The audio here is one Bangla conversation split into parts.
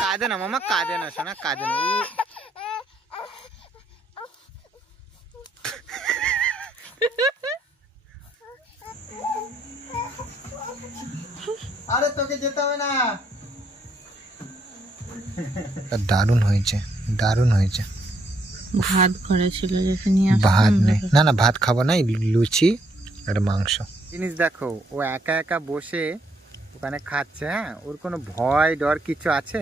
কাঁদে না মামা, কাঁদে না সোনা, কাঁদে না। আরে তোকে যেতে হবে না। দারুণ হয়েছে, দারুণ হয়েছে। ভাত ঘরে ছিল, ভাত নেই, না না ভাত খাবো না, লুচি আর মাংস। জিনিস দেখো, ও একা একা বসে ওখানে খাচ্ছে। হ্যাঁ, ওর কোনো ভয় ডর কিছু আছে?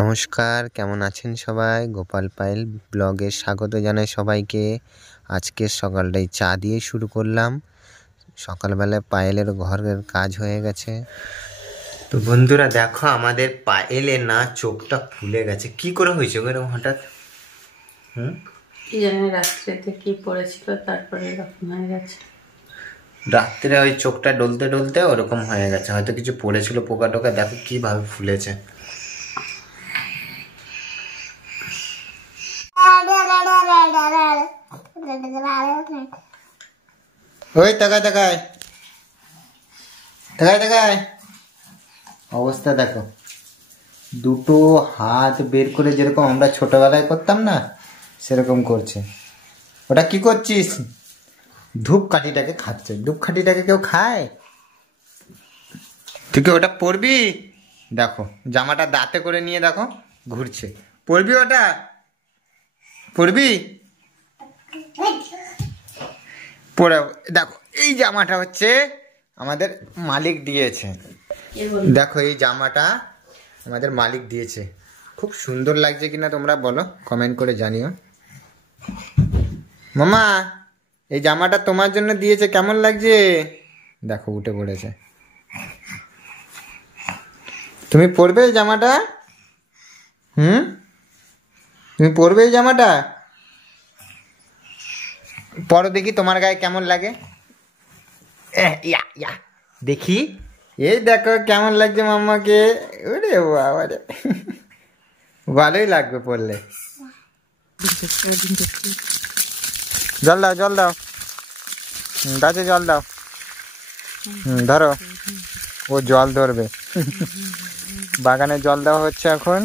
নমস্কার, কেমন আছেন সবাই? গোপাল পায়েল ব্লগে স্বাগত জানাই সবাইকে। আজকের সকালটাই চা দিয়ে শুরু করলাম। সকালবেলায় পায়েলের ঘরের কাজ হয়ে গেছে। তো বন্ধুরা দেখো, আমাদের পায়েলের না চোখটা ফুলে গেছে। কি করে হয়েছে এরকম হঠাৎ? কি জানি রাত্রিতে কি পড়েছিল, তারপরে এরকম হয়ে গেছে। রাত্রে ওই চোখটা ডলতে ডলতে ওরকম হয়ে গেছে, হয়তো কিছু পড়েছিল পোকা টোকা। দেখো কিভাবে ফুলেছে। ওই তাকায় তাকায় তাকায় তাকায়, অবস্থা দেখো। দুটো হাত বের করে যেরকম আমরা ছোটবেলায় করতাম না, সেরকম করছে। ওটা কি করছিস? ধূপকাঠিটাকে খাচ্ছে। ধূপকাঠিটাকে কেউ খায়? তুই কি ওটা পরবি? দেখো জামাটা দাঁতে করে নিয়ে দেখো ঘুরছে। পরবি ওটা? পরবি? পরে দেখো, এই জামাটা হচ্ছে আমাদের মালিক দিয়েছে। দেখো এই জামাটা আমাদের মালিক দিয়েছে। খুব সুন্দর লাগছে কিনা তোমরা বলো, কমেন্ট করে জানিও। মামা, এই জামাটা তোমার জন্য দিয়েছে, কেমন লাগছে? দেখো উঠে পড়েছে। তুমি পরবে এই জামাটা? তুমি পরবে এই জামাটা? পরো দেখি তোমার গায়ে কেমন লাগে। দেখি, এই দেখো কেমন লাগছে মাম্মাকে। ওরে বাবা রে, ভালোই লাগবে পরলে। জল দাও, জল দাও, গাছে জল দাও। ধরো, ও জল ধরবে। বাগানে জল দেওয়া হচ্ছে এখন।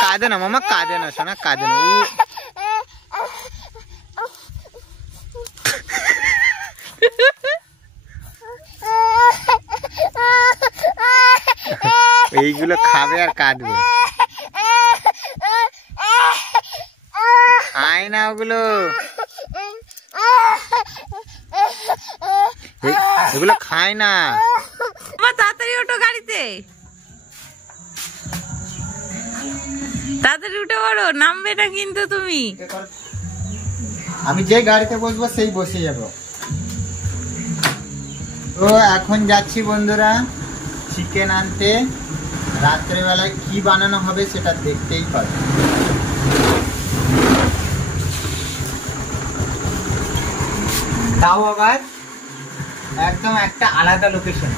কাঁদে না মামা, কাঁদে না সোনা, কাঁদে না। এইগুলো খাবে আর কাঁদবে। খায় না ওগুলো, এগুলো খায় না। তাড়াতাড়ি ওঠো গাড়িতে, তাড়াতাড়ি উঠে পড়ো, নামবে না কিন্তু তুমি। আমি যে গাড়িতে বসবো সেই বসে যাবো। তো এখন যাচ্ছি বন্ধুরা চিকেন আনতে। রাত্রেবেলায় কি বানানো হবে সেটা দেখতেই পাবে। তাও আবার একদম একটা আলাদা লোকেশন।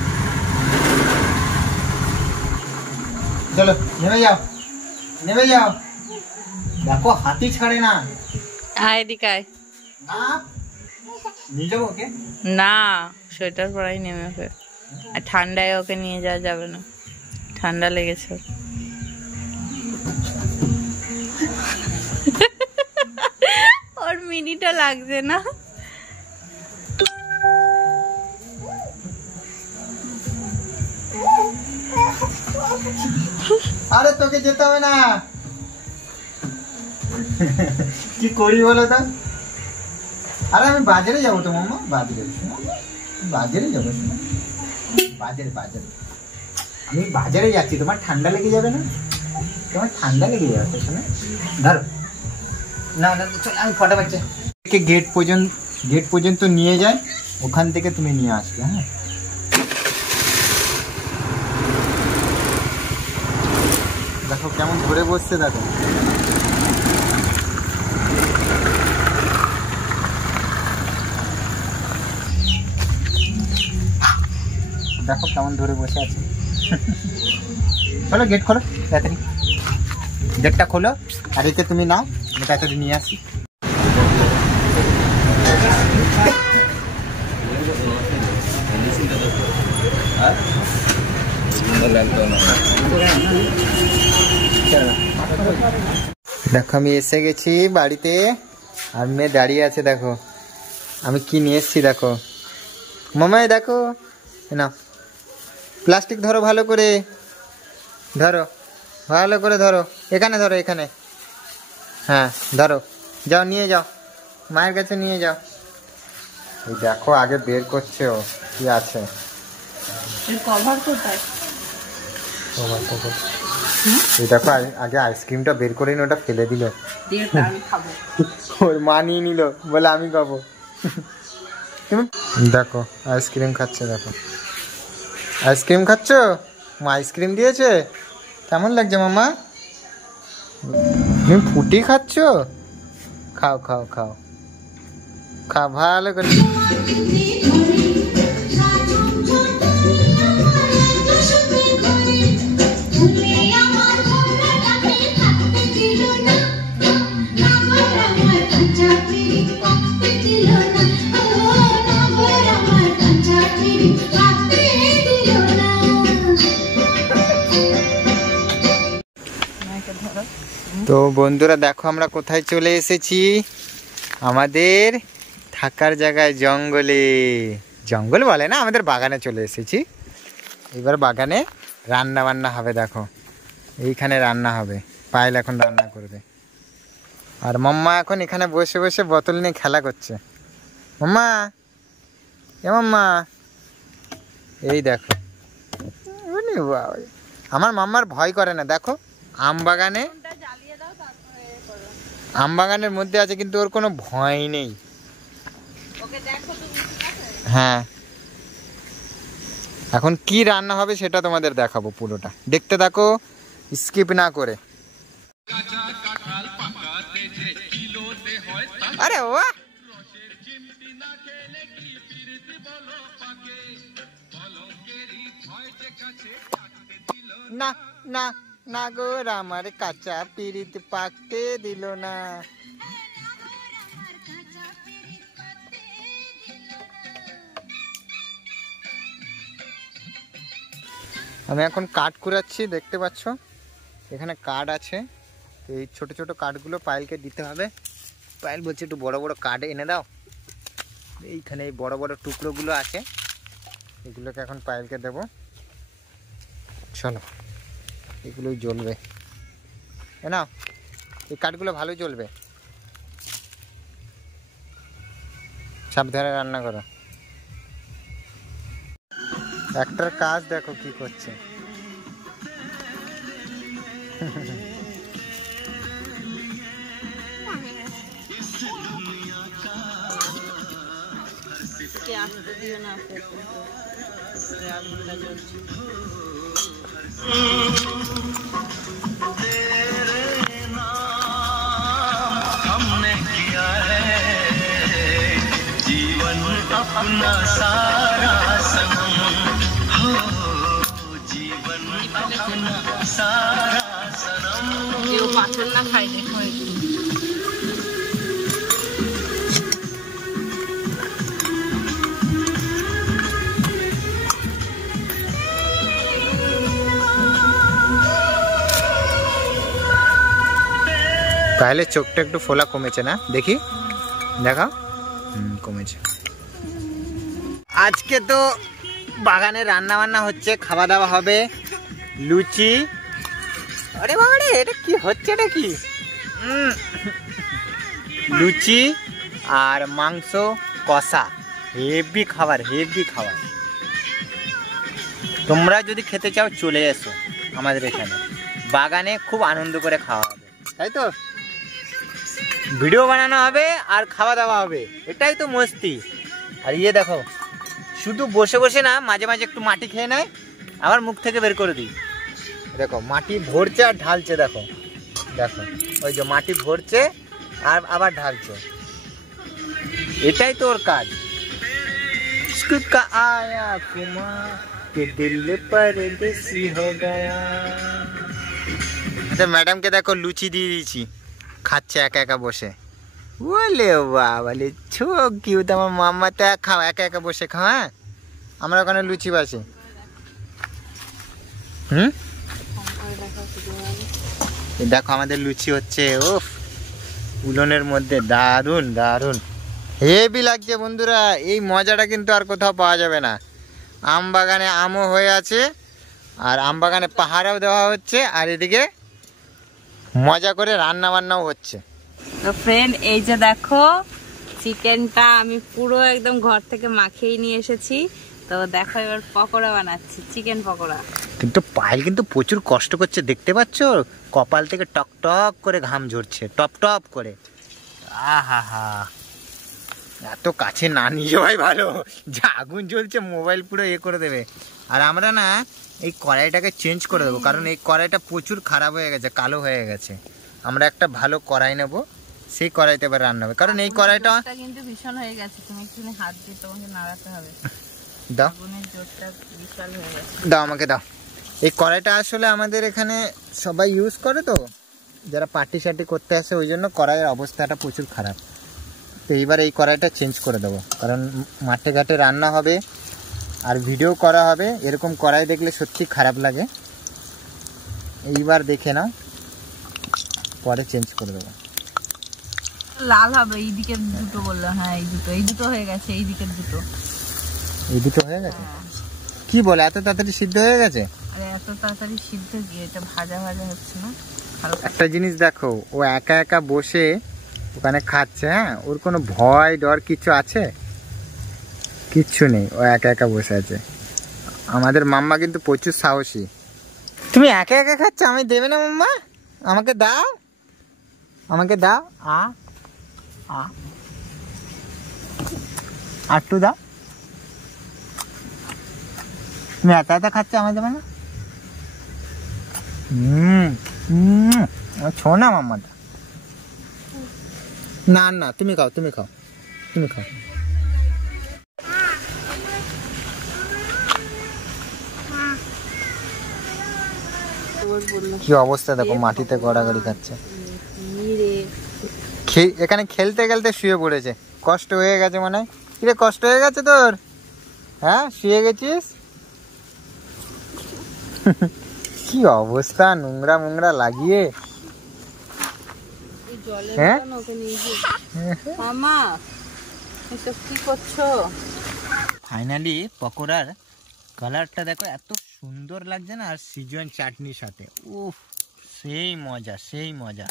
চলো নেমে যাও, নেমে যাও। দেখো হাতি ছাড়ে না। আয় দিকায় না, নিয়ে যাবো ওকে? না, সোয়েটার পরাই নেমে ওকে। আর ঠান্ডায় ওকে নিয়ে যাওয়া যাবে না, ঠান্ডা লেগেছে। ওর মিনিটও লাগছে না। আরে তোকে যেতে হবে না। কি করি বলো তো? আরে আমি বাজারে যাবো তো মাম্মা, বাজারে। বাজারে যাবো, বাজারে বাজারে। আমি বাজারে যাচ্ছি, তোমার ঠান্ডা লেগে যাবে না? তোমার ঠান্ডা লেগে যাবে শোনা। ধরো না না, আমি ফটা বাচ্চা গেট পর্যন্ত নিয়ে যাই, ওখান থেকে তুমি নিয়ে আসবে। হ্যাঁ, দেখো কেমন ধরে বসছে। দেখো দেখো কেমন ধরে বসে আছে। চলো গেট খোলো তাড়াতাড়ি, গেটটা খোলো। আর এতে তুমি নাও, আমি তাড়াতাড়ি নিয়ে আসি। দেখো আমি এসে গেছি বাড়িতে, আর মেয়ে দাঁড়িয়ে আছে। দেখো আমি কি নিয়ে এসেছি দেখো। মামাই দেখো না, প্লাস্টিক ধরো ভালো করে, ধরো ভালো করে ধরো, এখানে ধরো এখানে, হ্যাঁ ধরো, যাও নিয়ে যাও, মায়ের কাছে নিয়ে যাও। এই দেখো আগে বের করছে ও কি আছে। কভার কোথায়? এই দেখো আগে আইসক্রিমটা বের করে ওটা ফেলে দিল, ওর মা নিয়ে নিল, বলে আমি খাবো। দেখো আইসক্রিম খাচ্ছে, দেখো আইসক্রিম খাচ্ছ, মা আইসক্রিম দিয়েছে। কেমন লাগছে মামা? তুমি ফুটি খাচ্ছ? খাও খাও খাও খাও ভালো করে। তো বন্ধুরা দেখো আমরা কোথায় চলে এসেছি, আমাদের থাকার জায়গায় জঙ্গলে, জঙ্গল বলে না, আমাদের বাগানে চলে এসেছি। এবার বাগানে রান্না বান্না হবে, দেখো এইখানে রান্না হবে, পায়েল এখন রান্না করবে। আর মাম্মা এখন এখানে বসে বসে বোতল নিয়ে খেলা করছে। মাম্মা, এ মাম্মা, এই দেখো আমার মাম্মার ভয় করে না। দেখো আম বাগানের মধ্যে আছে কিন্তু ওর কোনো ভয় নেই। হ্যাঁ এখন কি রান্না হবে সেটা তোমাদের দেখাবো, পুরোটা দেখতে থাকো স্কিপ না করে। আরে বাহ, না না না গো আমার কাঁচা পিরিত পাকতে দিল না। আমি এখন কাঠ কুড়াচ্ছি, দেখতে পাচ্ছ এখানে কাঠ আছে। এই ছোট ছোট কাঠগুলো পায়েলকে দিতে হবে। পায়েল বলছে একটু বড় বড় কাঠ এনে দাও। এইখানে এই বড় বড় টুকরোগুলো আছে, এগুলোকে এখন পায়েলকে দেব। চলো এগুলোই জ্বলবে, না এই কাঠগুলো ভালো জ্বলবে, সাবধানে রান্না করো। একটার কাজ দেখো কি করছে। हमने किया है जीवन अपना सारा सनम हो, जीवन अपना सारा सनम। কেউ পাথর না খাই দেখো, তাহলে চোখটা একটু ফোলা কমেছে না, দেখি দেখা, কমেছে। আজকে তো বাগানে রান্না বান্না হচ্ছে, খাওয়া দাওয়া হবে। লুচি, আরে বাবা রে এটা কি হচ্ছে, এটা কি, লুচি আর মাংস কষা, হেভি খাবার, হেভি খাবার। তোমরা যদি খেতে চাও চলে এসো আমাদের এখানে, বাগানে খুব আনন্দ করে খাওয়া হবে, তাই তো? ভিডিও বানানো হবে আর খাওয়া দাওয়া হবে, এটাই তো মস্তি। আর ইয়ে দেখো শুধু বসে বসে না, মাঝে মাঝে একটু মাটি খেয়ে নেয়, আবার মুখ থেকে বের করে দিই। দেখো মাটি ভরছে আর ঢালছে, দেখো দেখো ওই যে মাটি ভরছে আর আবার ঢালছে, এটাই তো ওর কাজ। আয়া কুমা কে দিল পরদেশি হো গয়া। আচ্ছা ম্যাডামকে দেখো লুচি দিয়ে দিয়েছি, খাচ্ছে একা একা বসে। বলে বাবা ছো কিউ, তোমার মাম্মা তো খাও, একা একা বসে খাও। হ্যাঁ আমরা ওখানে লুচি বাসি। এই দেখো আমাদের লুচি হচ্ছে, ওফ উলনের মধ্যে দারুণ দারুণ হেভি লাগছে বন্ধুরা। এই মজাটা কিন্তু আর কোথাও পাওয়া যাবে না। আম বাগানে আমও হয়ে আছে, আর আম বাগানে পাহাড়াও দেওয়া হচ্ছে, আর এদিকে মজা করে রান্না বান্নাও হচ্ছে। তো ফ্রেন্ড, এই যে দেখো চিকেনটা আমি পুরো একদম ঘর থেকে মাখিয়ে নিয়ে এসেছি। তো দেখো এবার পকোড়া বানাচ্ছি, চিকেন পকোড়া। কিন্তু পায়েল কিন্তু প্রচুর কষ্ট করছে, দেখতে পাচ্ছ? কপাল থেকে টক টক করে ঘাম ঝরছে, টপ টপ করে। আহা হা, এত কাছে না নিয়ে যাওয়াই ভালো, যা আগুন জ্বলছে মোবাইল পুরো করে দেবে। আর আমরা না এই কড়াইটাকে চেঞ্জ করে দেবো, কারণ এই কড়াইটা প্রচুর খারাপ হয়ে গেছে, কালো হয়ে গেছে। আমরা একটা ভালো কড়াই নেব, সেই কড়াইতে এবার রান্না হবে, কারণ এই কড়াইটা কিন্তু ভীষণ হয়ে গেছে, তুমি একটু হাত দিয়ে তোমাকে নাড়াতে হবে। দাও দাও আমাকে দাও। এই কড়াইটা আসলে আমাদের এখানে সবাই ইউজ করে, তো যারা পার্টি সার্টি করতে আসে, ওই জন্য কড়াইয়ের অবস্থাটা প্রচুর খারাপ। তো এইবার এই কড়াইটা চেঞ্জ করে দেবো, কারণ মাঠে ঘাটে রান্না হবে আর ভিডিও করা হবে, এরকম কড়াই দেখলে সত্যি খারাপ লাগে। এইবার দেখে নাও, পরে চেঞ্জ করে দেবো। লাল হবে এই দিকের দুটো বললো, হ্যাঁ এই দুটো হয়ে গেছে, এই দিকের দুটো, এই দুটো হয়ে গেছে। কি বলে এত তাড়াতাড়ি সিদ্ধ হয়ে গেছে? আরে এত তাড়াতাড়ি সিদ্ধ গিয়ে এটা ভাজা ভাজা হচ্ছে না। একটা জিনিস দেখো, ও একা একা বসে ওখানে খাচ্ছে, হ্যাঁ, ওর কোনো ভয় ডর কিছু আছে? কিচ্ছু নেই, ও একা একা বসে আছে। আমাদের মাম্মা কিন্তু প্রচুর সাহসী। তুমি একা একা খাচ্ছ, আমি দেবে না মাম্মা? আমাকে দাও, আমাকে দাও, আটটু দাও। তুমি একা একা খাচ্ছ, আমার দেবে না? ছো না মাম্মাটা। না না, তুমি খাও, তুমি খাও, তুমি খাও। কি অবস্থা দেখো, মাটিতে গড়াগড়ি খাচ্ছে। এখানে খেলতে খেলতে শুয়ে পড়েছে, কষ্ট হয়ে গেছে মনে হয়। কিরে, কষ্ট হয়ে গেছে তোর? হ্যাঁ, শুয়ে গেছিস? কি অবস্থা, নোংরা মোংরা লাগিয়ে। হ্যাঁ ফাইনালি পকোড়ার কালারটা দেখো, এত সুন্দর লাগছে না, আর সিজন চাটনির সাথে, উফ সেই মজা, সেই মজা।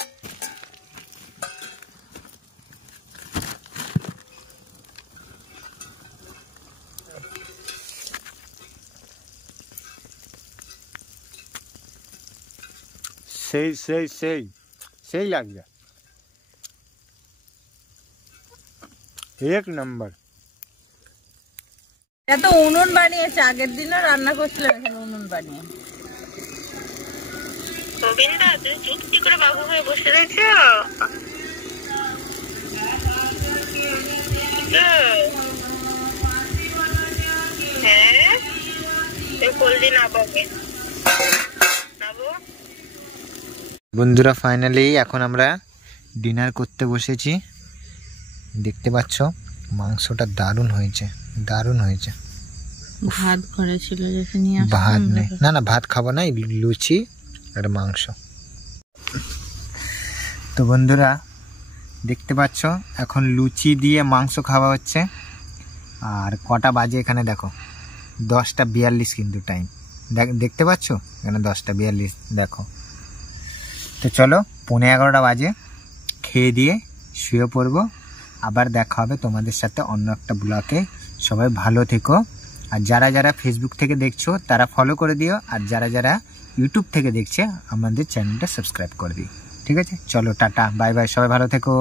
সেই সেই সেই সেই লাগছে, এক নম্বর। এত উনুন বানিয়েছে, আগের দিনও রান্না করছিলাম এখানে উনুন বানিয়ে। গোবিন্দা, তুই চুপটি করে বাবু হয়ে বসে রয়েছ। হ্যাঁ, বন্ধুরা ফাইনালি এখন আমরা ডিনার করতে বসেছি। দেখতে পাচ্ছ মাংসটা দারুণ হয়েছে, দারুণ হয়েছে। ভাত ঘরে ছিল, ভাত নেই, না না ভাত খাবো না, লুচি আর মাংস। তো বন্ধুরা দেখতে পাচ্ছ এখন লুচি দিয়ে মাংস খাওয়া হচ্ছে। আর কটা বাজে এখানে দেখো, 10:42 কিন্তু টাইম, দেখতে পাচ্ছ এখানে 10:42 দেখো। তো চলো 11:15 বাজে, খেয়ে দিয়ে শুয়ে পড়বো। আবার দেখা হবে তোমাদের সাথে অন্য একটা ব্লগে। সবাই ভালো থেকো, আর যারা যারা ফেসবুক থেকে দেখছো তারা ফলো করে দিও, আর যারা যারা ইউটিউব থেকে দেখছে আমাদের চ্যানেলটা সাবস্ক্রাইব করে দিও। ঠিক আছে, চলো টাটা, বাই বাই, সবাই ভালো থেকো।